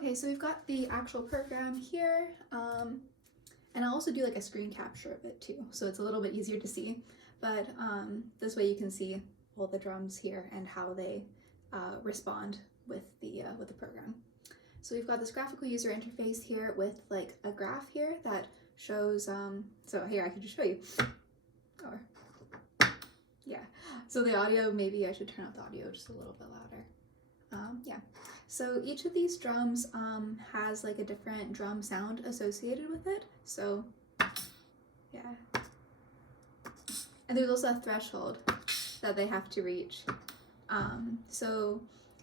Okay, so we've got the actual program here, and I'll also do like a screen capture of it too, so it's a little bit easier to see. But this way you can see all the drums here and how they respond with the program. So we've got this graphical user interface here with like a graph here that shows. So here I can just show you. Or yeah. So the audio, maybe I should turn up the audio just a little bit louder. Yeah, so each of these drums has like a different drum sound associated with it. So yeah, and there's also a threshold that they have to reach. So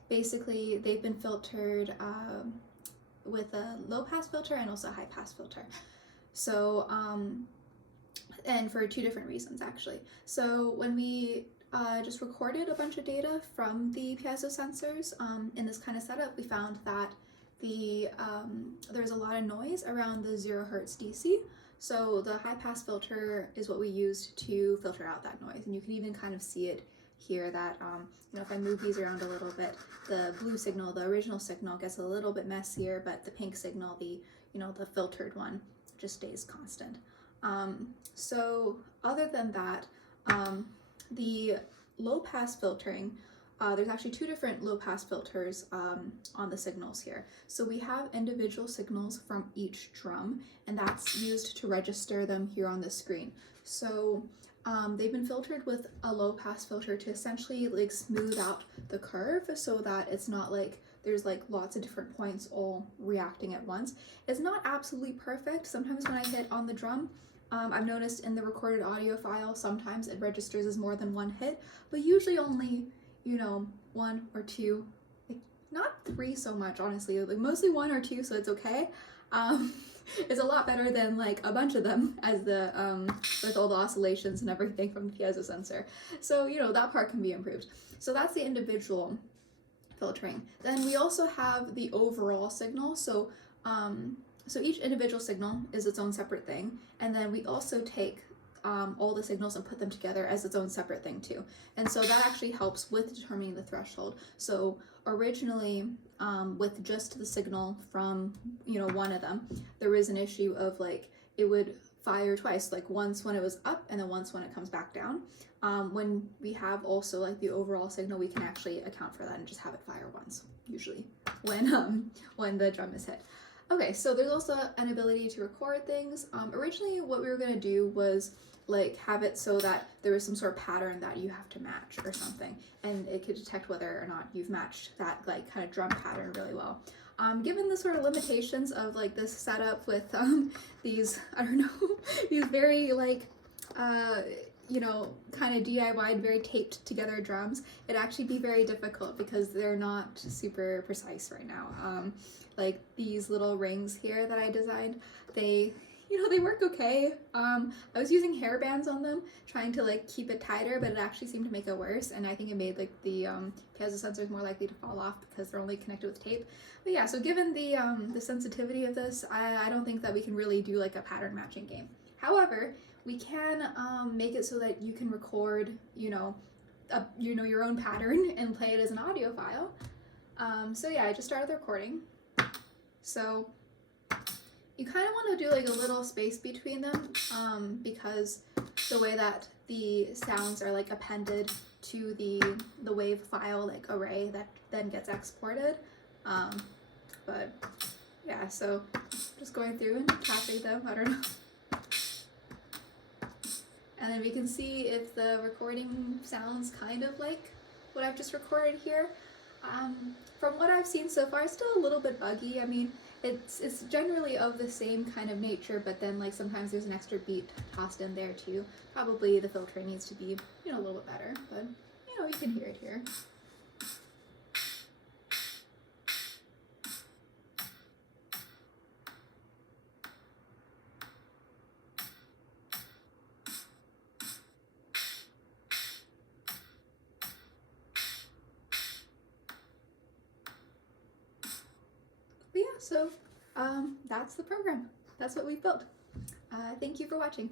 basically they've been filtered with a low pass filter and also a high pass filter. So and for two different reasons actually. So when we just recorded a bunch of data from the piezo sensors in this kind of setup, we found that there's a lot of noise around the 0 Hertz DC. So the high pass filter is what we used to filter out that noise, and you can even kind of see it here that you know, if I move these around a little bit, the blue signal, the original signal, gets a little bit messier, but the pink signal, the the filtered one, just stays constant. So other than that, the low pass filtering, there's actually two different low pass filters on the signals here. So we have individual signals from each drum, and that's used to register them here on the screen. So they've been filtered with a low pass filter to essentially like smooth out the curve so that it's not like there's like lots of different points all reacting at once. It's not absolutely perfect. Sometimes when I hit on the drum, I've noticed in the recorded audio file, sometimes it registers as more than one hit, but usually only, one or two, like not three so much, honestly, like mostly one or two, so it's okay. It's a lot better than like a bunch of them as the, with all the oscillations and everything from the piezo sensor. So, that part can be improved. So that's the individual filtering. Then we also have the overall signal. So each individual signal is its own separate thing, and then we also take all the signals and put them together as its own separate thing too. And so that actually helps with determining the threshold. So originally, with just the signal from one of them, there was an issue of like it would fire twice, like once when it was up and then once when it comes back down. When we have also like the overall signal, we can actually account for that and just have it fire once, usually when the drum is hit. Okay, so there's also an ability to record things. Originally what we were gonna do was like have it so that there was some sort of pattern that you have to match or something, and it could detect whether or not you've matched that like kind of drum pattern really well. Given the sort of limitations of like this setup with these, I don't know, these very like kind of DIY, very taped together drums, it'd actually be very difficult because they're not super precise right now. Like these little rings here that I designed, they work okay. I was using hair bands on them, trying to like keep it tighter, but it actually seemed to make it worse, and I think it made like the piezo sensors more likely to fall off because they're only connected with tape. But yeah, so given the sensitivity of this, I don't think that we can really do like a pattern matching game. However, we can make it so that you can record, your own pattern and play it as an audio file. So yeah, I just started the recording. So you kind of want to do like a little space between them because the way that the sounds are like appended to the wave file like array that then gets exported. But yeah, so just going through and tapping them, I don't know. And then we can see if the recording sounds kind of like what I've just recorded here. From what I've seen so far, it's still a little bit buggy. I mean, it's generally of the same kind of nature, but then like sometimes there's an extra beat tossed in there too. Probably the filtering needs to be, a little bit better, but you can hear it here. But yeah, so that's the program. That's what we built. Thank you for watching.